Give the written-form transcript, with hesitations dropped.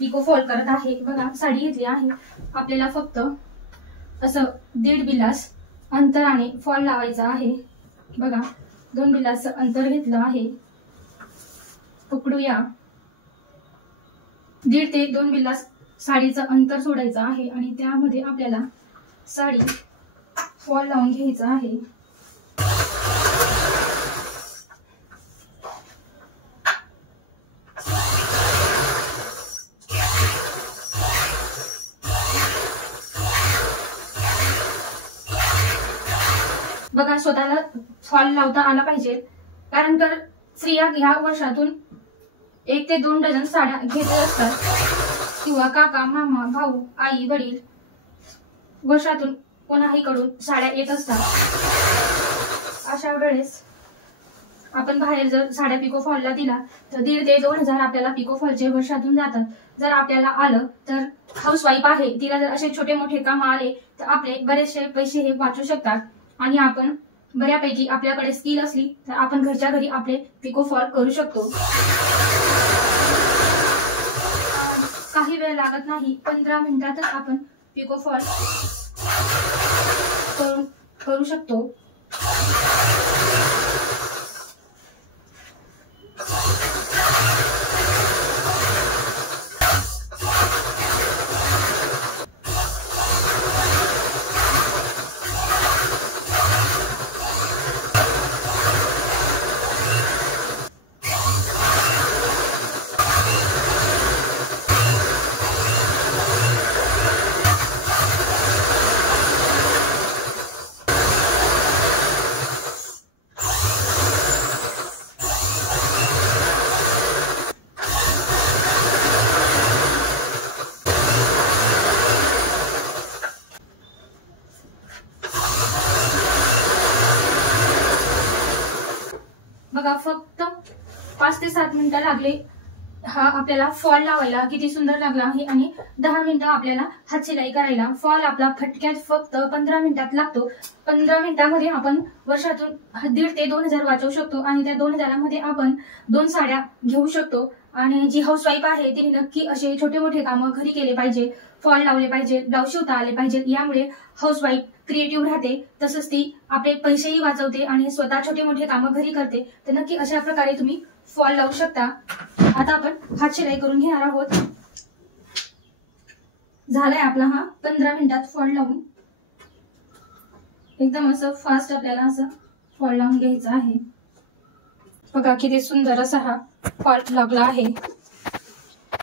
Pico fall करत आहे। बघा साडी घेतली आहे, आपल्याला फक्त असं 1.5 बिलास अंतराने फॉल लावायचा आहे। बघा 2 बिलाचं अंतर घेतलं आहे, पकडूया 1.5 ते 2 बिलास साडीचं अंतर सोडायचं आहे आणि त्यामध्ये आपल्याला साडी फॉल लावून घ्यायचा आहे। बघा स्वतःला फॉल लावता आला पाहिजे, कारण तर स्त्रिया ह्या वर्षातून 1 ते 2 डझन साड्या घेत असतात, किंवा काका मामा भाऊ आई वडील वर्षातून कोणाही कडून साड्या येत असतात। अशा वेळेस आपण बाहेर जर साड्या पिको फॉलला दिला तर 1.5 ते 2 हजार आपल्याला पिको फॉलचे वर्षातून जातात। जर आपल्याला आलं तर हाऊसवाईफ आहे, तिला जर असे छोटे मोठे काम आले तर आपले बरेचसे पैसे हे वाचू शकतात आणि आपण बऱ्यापैकी आपल्याकडे स्किल असली तर आपण घरच्या घरी आपले पिको फॉल करू शकतो। काही वेळ लागत नाही, 15 मिनिटातच आपण पिको फॉल करू शकतो। बघा फक्त 5 ते 7 मिनिटं लागले हा आपल्याला फॉल लावायला, किती सुंदर लागला आहे। आणि 10 मिनिटं आपल्याला हात शिलाई करायला। फॉल आपला फटक्यात फक्त 15 मिनिटात लागतो। 15 मिनिटांमध्ये आपण वर्षातून 1.5 ते 2 हजार वाचवू शकतो आणि त्या 2 हजारामध्ये आपण 2 साड्या घेऊ शकतो। आणि जी हाऊसवाईफ आहे तिने नक्की असे छोटे मोठे कामं घरी केले पाहिजे, फॉल लावले पाहिजे, ब्लाऊज शिवता आले पाहिजे। यामुळे हाऊसवाईफ क्रिएटिव्ह राहते, तसंच ती आपले पैसेही वाचवते आणि स्वतः छोटे मोठे कामं घरी करते। तर नक्की अशा प्रकारे तुम्ही फॉल लावू शकता। आता आपण हात शिलाई करून घेणार आहोत। झालाय आपला हा 15 मिनिटात फॉल लावून, एकदम असं फास्ट आपल्याला असं फॉल लावून घ्यायचा आहे। बघा किती सुंदर असा हा फॉल लागला आहे।